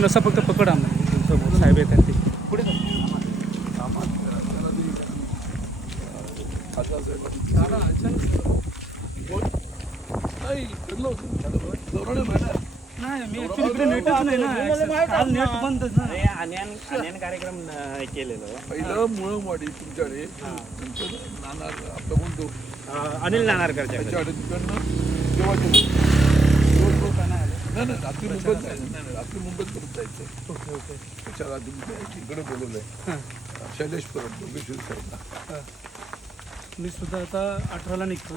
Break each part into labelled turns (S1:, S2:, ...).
S1: तिकडून असा फक्त पकड आम्हाला. समोर साहेब येतात ते. पुढे. नाही मी actually इकडे नेटच नाही ना. काल नेट बंदच ना.
S2: अरे आन्यान आन्यान कार्यक्रम केलेलं.
S3: पहिलं तुमच्याकडे. नाना आपला कोणतो
S2: अनिल नानारकरच्या
S3: त्याच्याकडे तिकडनं केव्हाचे नाही नाही रात्री मुंबईत जायचं नाही नाही रात्री मुंबईत परत जायचं
S1: ओके ओके.
S3: त्याच्या आधी मी इकडे बोलवलंय.
S1: हां.
S3: शैलेश परत योगेश्वरी साहेबला
S1: मी सुद्धा आता अठराला निघतो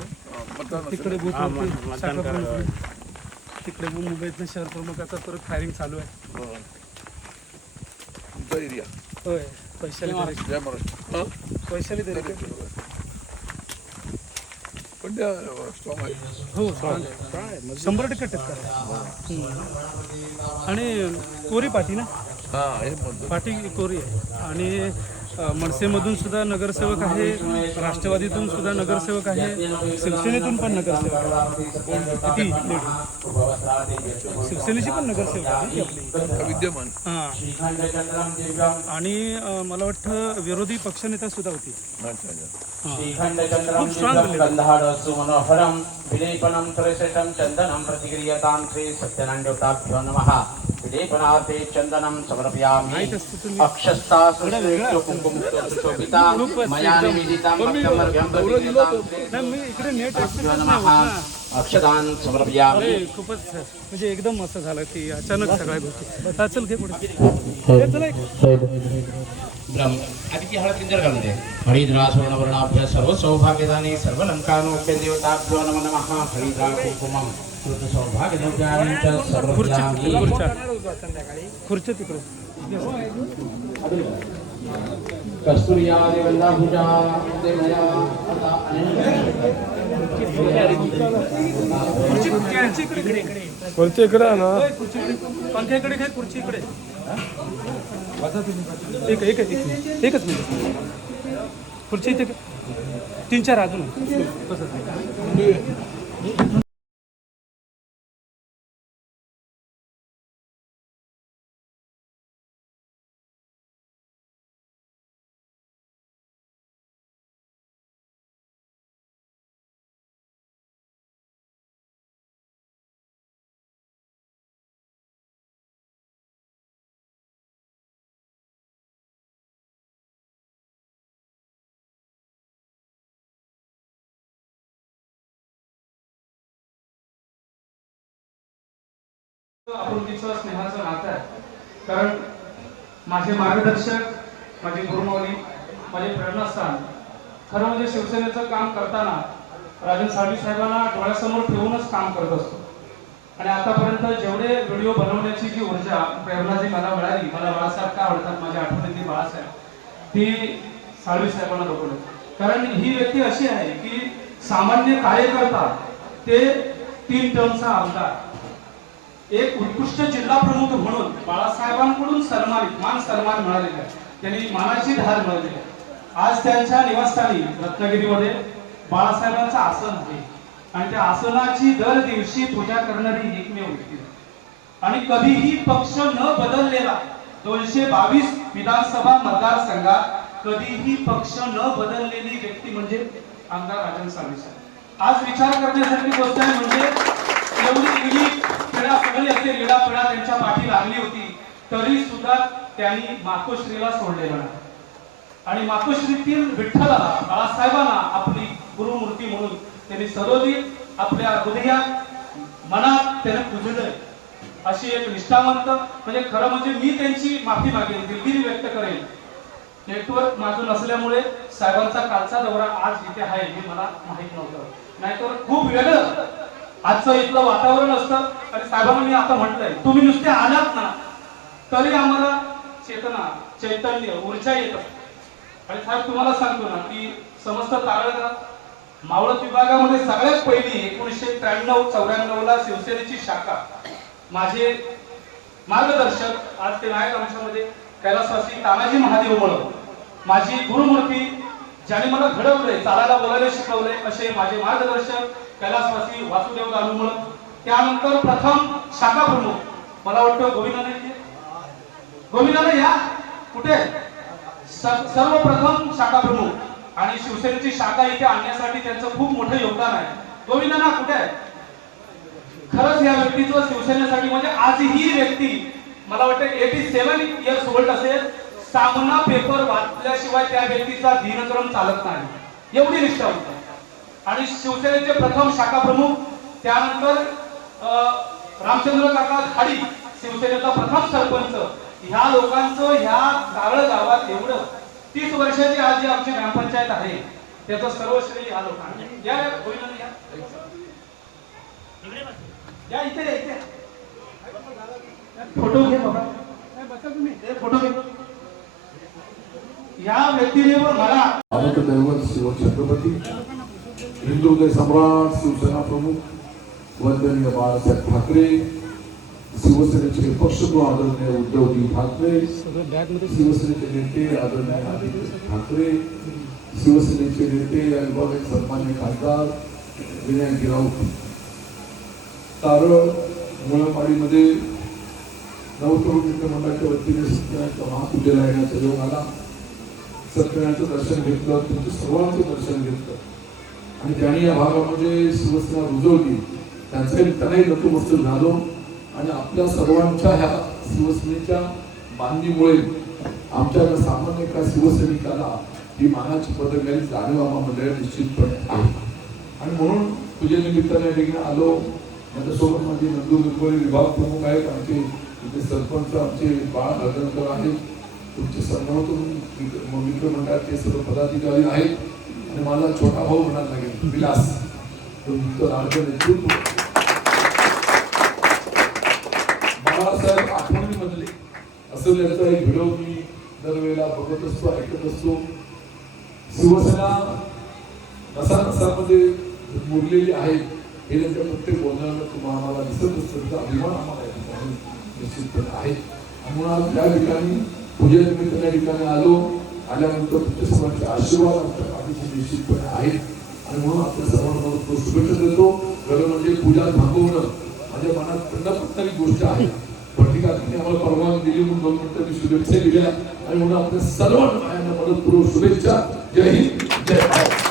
S3: मतदान
S1: तिकडे. बूथ
S2: हा, मत- मतदान करायला
S1: प्रमुख. तिकडे मग मुंबईतनं शहर प्रमुखाचा परत फायरिंग चालू आहे.
S3: हो. तुमचा एरिया
S1: होय पैशाली
S3: जय महाराष्ट्र. हं? बरोबर.
S1: हो आहे. शंभर टक्के टक्कर. आणि कोरी पाटी ना
S3: हा हे
S1: पाटी कोरी आहे आणि मनसेमधून सुद्धा नगरसेवक आहे राष्ट्रवादीतून सुद्धा नगरसेवक आहे शिवसेनेतून पण नगरसेवक आहे. ती लेडी. शिवसेनेची पण नगरसेवक आहे
S3: विद्यमान.
S1: हां. आणि मला वाटतं विरोधी पक्षनेता सुद्धा होती. हां. खूप
S4: चन्दनं प्रतिक्रियतां श्री सत्यनारायणदेवताभ्यो नमः। विलेपनार्थे चन्दनं समर्पयामि। अक्षस्ता सुश्रेष्ठो कुङ्कुमतो सुशोभिता। मया निवेदितां
S1: ॲक्सेसच नाही
S4: नमः अक्षदान समर्पयामि।
S1: खूपच म्हणजे एकदम असं झालं की अचानक सगळ्या गोष्टी. हा, चल घे पुढे. चला
S4: आदित्य हळपिंदर गंधे हरिद्रा स्वर्णवर्णाभ्य सर्व सौभाग्यदाने सर्व लंकानोक्य देवताभ्यो नमो नमः। हरिद्रा कुकुमं देवया
S1: खुर्ची खुर्ची. इकडे इकडे
S5: वरच्या इकडे आहे ना.
S1: खुर्ची इकडे. घे खुर्ची इकडे. एक एक एक एकच मिनिट. खुर्ची इथे. तीन चार अजून. आपुलकीचं स्नेहाचं नातं आहे. कारण माझे मार्गदर्शक माझे गुरुमौली माझे प्रेरणास्थान खरं म्हणजे शिवसेनेचं काम करताना राजन साळवी साहेबांना डोळ्यासमोर ठेवूनच काम करत असतो. आणि आतापर्यंत जेवढे व्हिडिओ बनवण्याची जी ऊर्जा प्रेरणा जी मला मिळाली मला बाळासाहेब का आवडतात माझ्या आठवणीतली बाळासाहेब ती साळवी साहेबांना बघवलं कारण ही व्यक्ती अशी आहे की सामान्य कार्यकर्ता ते तीन टर्मचा आमदार. एक उत्कृष्ट जिल्हा प्रमुख म्हणून बाळासाहेबांकडून सन्मानित मान सन्मान मिळालेला आहे. त्यांनी मानाची धार मिळवलेली आहे. आज त्यांच्या निवासस्थानी रत्नागिरीमध्ये बाळासाहेबांचं आसन आहे. आणि त्या आसनाची दर दिवशी पूजा करणारी एकमेव व्यक्ती आणि कधीही पक्ष न बदललेला दोनशे बावीस विधानसभा मतदारसंघात कधीही पक्ष न बदललेली व्यक्ती म्हणजे आमदार राजन साळवी साहेब. आज विचार करण्यासारखी गोष्ट आहे म्हणजे एवढी सगळ्या सगळी असे लिडा त्यांच्या पाठी लागली होती तरी सुद्धा त्यांनी मातोश्रीला सोडलेलं नाही. आणि मातोश्रीतील विठ्ठलाला बाळासाहेबांना आपली गुरुमूर्ती म्हणून त्यांनी सरोदी आपल्या हृदयात मनात त्याने पुजलंय अशी एक निष्ठावंत म्हणजे खरं म्हणजे मी त्यांची माफी मागेन दिलगिरी व्यक्त करेन. नेटवर्क माझं नसल्यामुळे साहेबांचा कालचा दौरा आज इथे आहे हे मला माहीत नव्हतं. नाहीतर खूप वेगळं आजचं इथलं वातावरण असतं. आणि साहेबांना मी आता म्हटलंय तुम्ही नुसते आलात ना तरी आम्हाला चेतना चैतन्य ऊर्जा येत. आणि साहेब तुम्हाला सांगतो ना की समस्त तारळगा मावळत विभागामध्ये सगळ्यात पहिली एकोणीसशे त्र्याण्णव चौऱ्याण्णव ला शिवसेनेची शाखा माझे मार्गदर्शक आज ते नायक आमच्यामध्ये कैलासवासी तानाजी महादेव मळ माझी गुरुमूर्ती ज्याने मला घडवलंय चालायला बोलायला शिकवलंय असे माझे मार्गदर्शक कैलासवासी वासुदेव दानूमळ त्यानंतर प्रथम शाखा प्रमुख. मला वाटतं गोविंद गोविंदाने या. कुठे? सर्वप्रथम शाखा प्रमुख. आणि शिवसेनेची शाखा इथे आणण्यासाठी त्यांचं खूप मोठं योगदान आहे. गोविंदाना कुठे? आहे खरंच या व्यक्तीचं शिवसेनेसाठी म्हणजे आज ही व्यक्ती मला वाटतं एटी सेव्हन इयर्स ओल्ड असेल सामना पेपर वाचल्याशिवाय त्या व्यक्तीचा दिनक्रम चालत नाही. एवढी निष्ठा होती. आणि शिवसेनेचे प्रथम शाखा प्रमुख त्यानंतर रामचंद्र काका खाडी शिवसेनेचा प्रथम सरपंच. ह्या लोकांचं ह्या गारळ गावात एवढं तीस वर्षाची आज जी आमची ग्रामपंचायत आहे. त्याचं सर्व श्रेय ह्या लोकांना. या या, इथे इथे फोटो घे बाबा. फोटो घे. या व्यक्तीने मला
S3: दैवत शिव छत्रपती हिंदुदय सम्राट शिवसेना प्रमुख वंदनीय बाळासाहेब ठाकरे शिवसेनेचे पक्षप्रमुख आदरणीय उद्धवजी ठाकरे शिवसेनेचे नेते आदरणीय आदित्य ठाकरे शिवसेनेचे नेते या सन्मान्य खासदार विनायक राऊत. तारळ मुळपाडीमध्ये नवतरुण मित्रमंडळाच्या वतीने सत्यनारायणच्या महापूजेला येण्याचा योग आला. सत्यनारायणचं दर्शन घेतलं तुमचं सर्वांचं दर्शन घेतलं. आणि त्यांनी या भागामध्ये शिवसेना रुजवली त्यांचाही त्यांनाही नतमस्तक झालो आणि आपल्या सर्वांच्या ह्या शिवसेनेच्या बांधणीमुळे आमच्या या सामान्य एका शिवसैनिकाला ही मानाची पदक मिळाली जाणीव आम्हा मंडळ निश्चितपणे आहे. आणि म्हणून पूजेनिमित्ताने या ठिकाणी आलो. माझ्यासोबत माझे नंदू बिंबोळी विभाग प्रमुख आहेत. आमचे इथे सरपंच आमचे बाळ हरदनकर आहेत. तुमचे सर्वांतून मित्रमंडळाचे सर्व पदाधिकारी आहेत. आणि मला छोटा भाऊ म्हणायला लागेल. विलास तुमचं लाडकं नेतृत्व बाळासाहेब आठवणीमधले असं त्याचा एक व्हिडिओ मी दरवेळेला बघत असतो ऐकत असतो शिवसेना नसा नसामध्ये मुरलेली आहे हे त्यांच्या प्रत्येक बोलण्याला तुम्हाला आम्हाला दिसत असतो त्याचा अभिमान आम्हाला या ठिकाणी निश्चितपणे आहे म्हणून आज त्या ठिकाणी पूजेनिमित्त त्या ठिकाणी आलो आल्यानंतर तुमच्या सर्वांचे आशीर्वाद आमच्या पाठीशी निश्चितपणे आहेत आणि म्हणून आपल्या सर्वांना शुभेच्छा देतो. खरं म्हणजे पूजा थांबवणं माझ्या मनात थंड गोष्ट आहे. पण ठीक आहे आम्हाला परवानगी दिली म्हणून दोन मिनिटं मी शुभेच्छा दिल्या. आणि म्हणून आपल्या सर्वांना मदत मदतपूर्वक शुभेच्छा. जय हिंद जय भारत.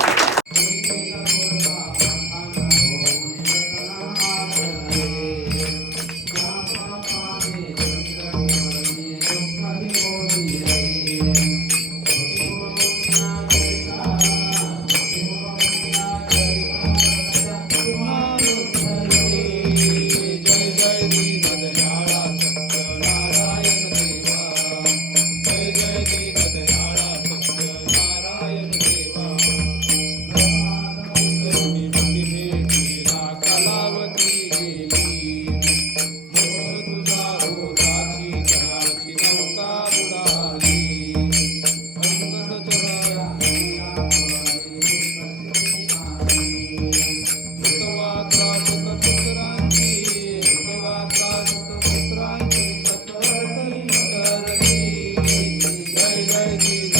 S1: Hare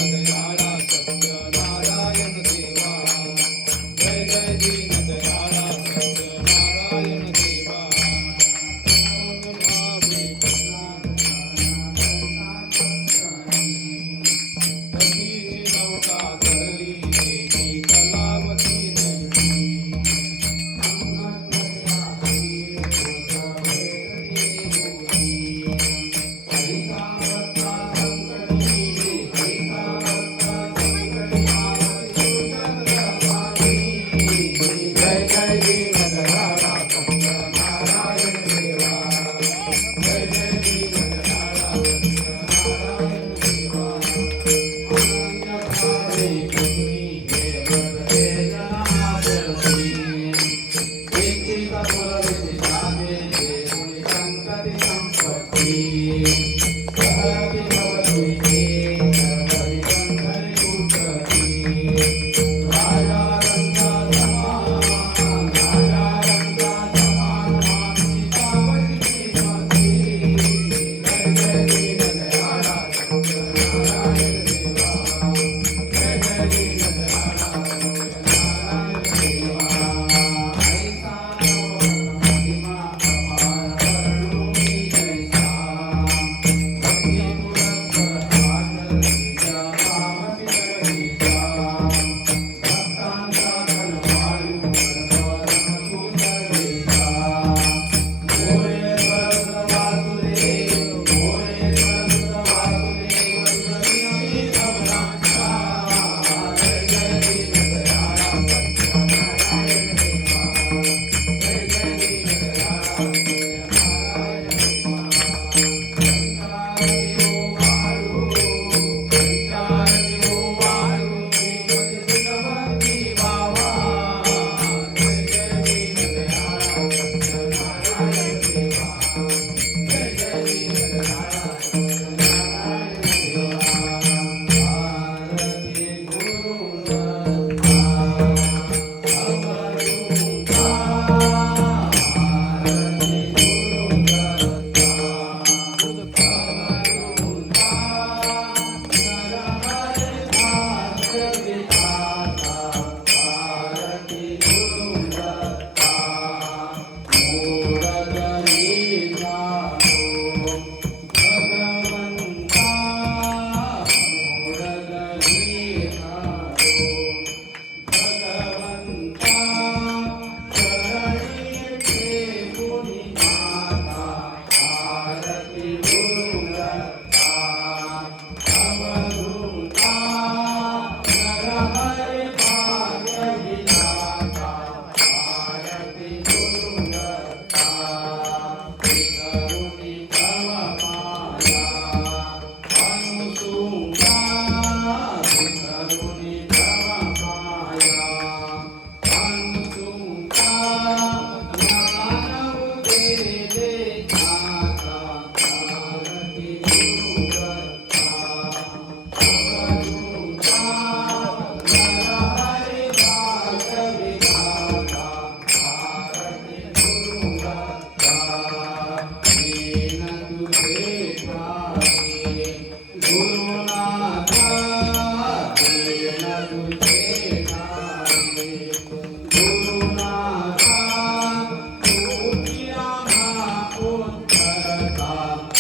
S1: ಮನೋಂತರ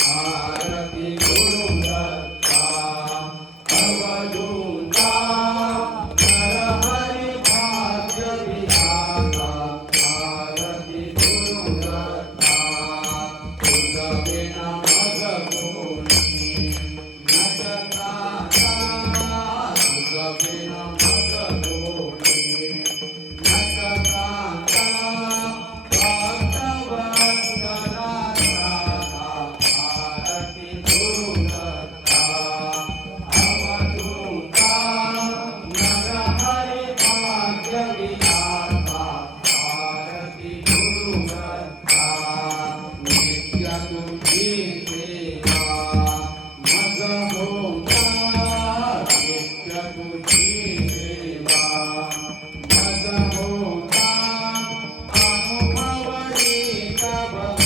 S4: Baba.